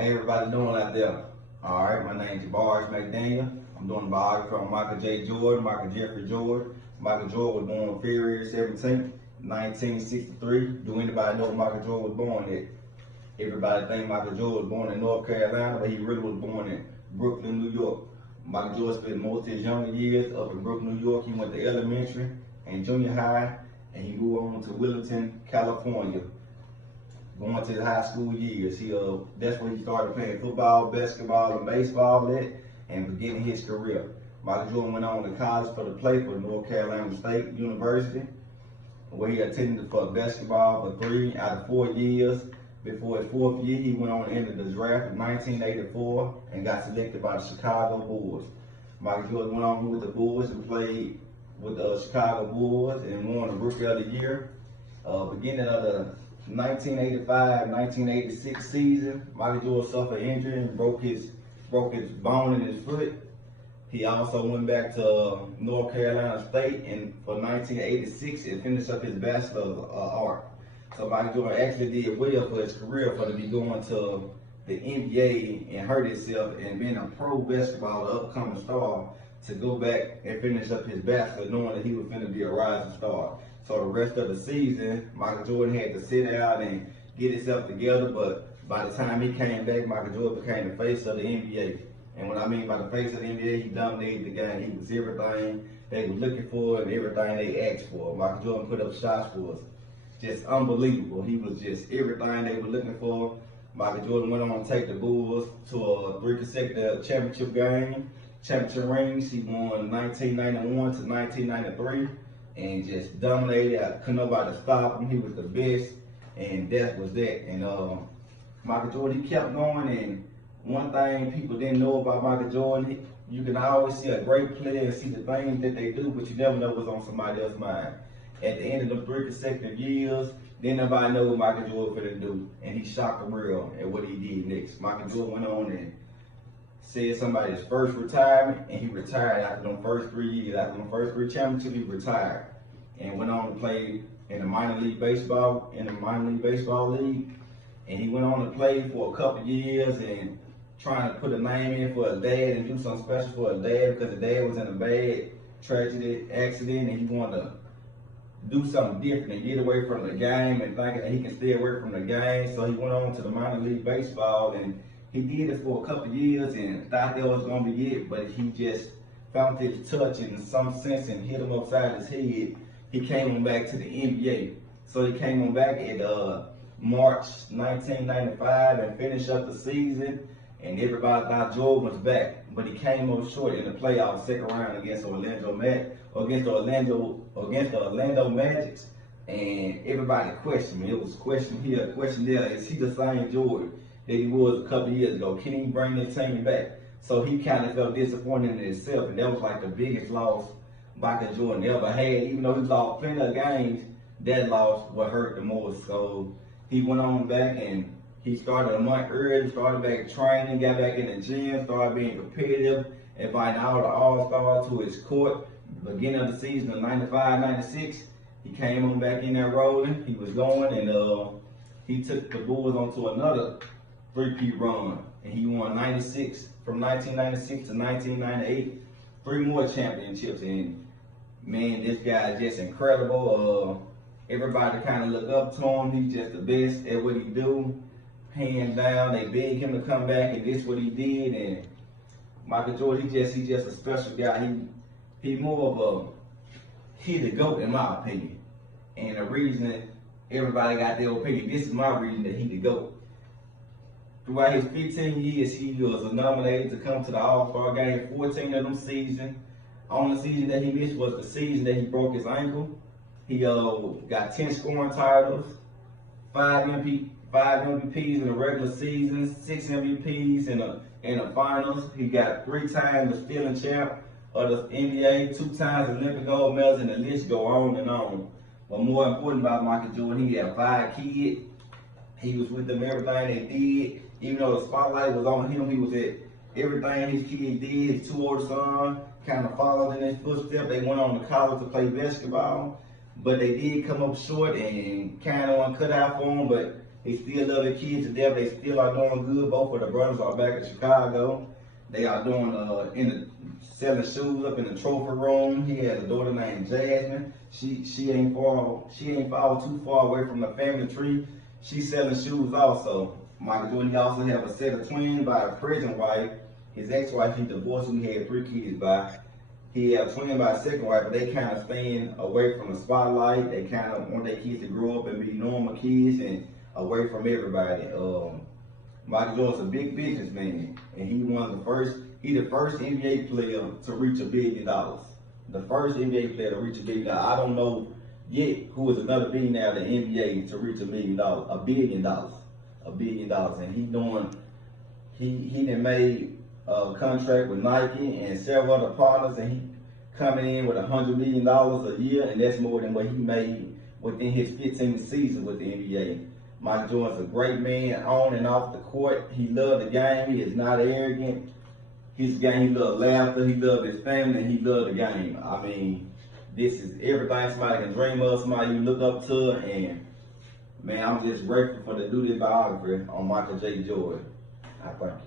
How everybody doing out there? Alright, my name is Jabaris McDaniel. I'm doing the biography on Michael J.Jordan, Michael Jeffrey Jordan. Michael Jordan was born February 17th, 1963. Do anybody know Michael Jordan was born at? Everybody think Michael Jordan was born in North Carolina, but he really was born in Brooklyn, New York. Michael Jordan spent most of his younger years up in Brooklyn, New York. He went to elementary and junior high, and he moved on to Wilmington, California. Going to his high school years, that's where he started playing football, basketball, and baseball at, and beginning his career. Michael Jordan went on to college to play for North Carolina State University, where he attended for basketball for 3 out of 4 years. Before his 4th year, he went on to enter the draft in 1984 and got selected by the Chicago Bulls. Michael Jordan went on with the Bulls and played with the Chicago Bulls and won the Rookie of the Year. Beginning of the 1985-1986 season, Michael Jordan suffered injury and broke his bone in his foot. He also went back to North Carolina State and for 1986 and finished up his Bachelor of Art. So Michael Jordan actually did well for his career for to be going to the NBA and hurt himself and being a pro basketball upcoming star to go back and finish up his Bachelor knowing that he was going to be a rising star. So the rest of the season, Michael Jordan had to sit out and get himself together, but by the time he came back, Michael Jordan became the face of the NBA. And what I mean by the face of the NBA, he dominated the game. He was everything they were looking for and everything they asked for. Michael Jordan put up shots for us. Just unbelievable. He was just everything they were looking for. Michael Jordan went on to take the Bulls to 3 consecutive championship rings. He won 1991 to 1993 and just dominated. Couldn't nobody stop him. He was the best, and that was that. And Michael Jordan, he kept going. And one thing people didn't know about Michael Jordan, you can always see a great player and see the things that they do, but you never know what's on somebody else's mind. At the end of the 3 consecutive years, then nobody know what Michael Jordan was going to do. And he shocked the world at what he did next. Michael Jordan went on and said somebody's first retirement, and he retired after them first 3 years. After them first 3 championships, he retired and went on to play in the minor league baseball league. And he went on to play for a couple years and trying to put a name in for his dad and do something special for his dad because his dad was in a bad tragedy accident and he wanted to do something different and get away from the game and thinking that he can stay away from the game. So he went on to the minor league baseball and he did it for a couple of years and thought that was going to be it, but he just found his touch in some sense and hit him upside his head. He came on back to the NBA. So he came on back at March 1995 and finished up the season, and everybody thought Jordan was back, but he came up short in the playoffs, second round against the Orlando Magic, and everybody questioned me. It was question here, question there. Is he the same Jordan that he was a couple of years ago? Can he bring the team back? So he kind of felt disappointed in himself, and that was like the biggest loss Michael Jordan ever had. Even though he lost plenty of games, that loss would hurt the most. So he went on back and he started a month early, started back training, got back in the gym, started being competitive, inviting all the All-Stars to his court. Beginning of the season of 95-96, he came on back in there rolling. He was going, and he took the Bulls onto another 3-peat run, and he won 96 from 1996 to 1998, 3 more championships. And man, this guy is just incredible. Everybody kind of look up to him. He's just the best at what he do. Hands down, they begged him to come back, and this is what he did. And Michael Jordan, he's just a special guy. He more of the GOAT in my opinion. And the reason that everybody got their opinion, this is my reason that he the GOAT. Throughout his 15 years, he was nominated to come to the All-Star game 14 of them seasons. Only season that he missed was the season that he broke his ankle. He got 10 scoring titles, 5 MVPs in the regular season, 6 MVPs in the finals. He got 3 times the stealing champ of the NBA, 2 times Olympic gold medals, and the list go on and on. But more important about Michael Jordan, he had 5 kids. He was with them everything they did. Even though the spotlight was on him, he was at everything his kids did. His 2 older sons kind of followed in his footsteps. They went on to college to play basketball, but they did come up short and kind of cut out for him. But He still love his kids to death. They still are doing good. Both of the brothers are back in Chicago. They are doing selling shoes up in the trophy room. He has a daughter named Jasmine. She ain't fall too far away from the family tree. She's selling shoes also. Michael Jordan, he also have a set of twins by a present wife. His ex-wife, he divorced him. He had 3 kids by. He had a twin by a second wife, but they kind of staying away from the spotlight. They kind of want their kids to grow up and be normal kids and away from everybody. Michael Jordan's a big businessman, and he the first NBA player to reach $1 billion. The first NBA player to reach $1 billion. I don't know yet who is another billionaire in the NBA to reach $1 billion. $1 billion. $1 billion. And he done made a contract with Nike and several other partners, and he coming in with $100 million a year, and that's more than what he made within his 15th season with the NBA. Michael Jordan's a great man on and off the court. He loved the game. He is not arrogant. His game, he loved laughter. He loved his family, and he loved the game. I mean, this is everything somebody can dream of, somebody you look up to, and man, I'm just grateful to do this biography on Michael J. Jordan. I thank you.